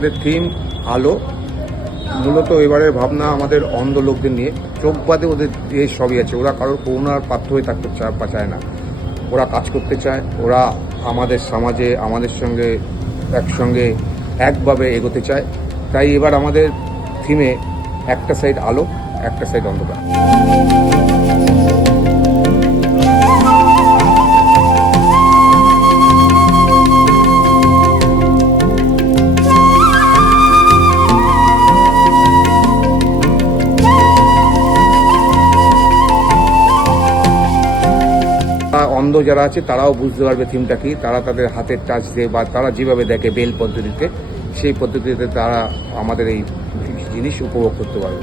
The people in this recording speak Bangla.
আমাদের থিম আলো। মূলত এবারের ভাবনা আমাদের অন্ধ লোকদের নিয়ে। চোখ বাদে ওদের যে সবই আছে, ওরা কারোর করুণার পাত্র হয়ে থাকতে চায় না। ওরা কাজ করতে চায়, ওরা আমাদের সমাজে আমাদের সঙ্গে একসঙ্গে একভাবে এগোতে চায়। তাই এবার আমাদের থিমে একটা সাইড আলো, একটা সাইড অন্ধকার। অন্ধ যারা আছে তারাও বুঝতে পারবে থিমটা কি। তারা তাদের হাতের টাচ দিয়ে বা তারা যেভাবে দেখে বেল পদ্ধতিতে, সেই পদ্ধতিতে তারা আমাদের এই জিনিস উপভোগ করতে পারবে।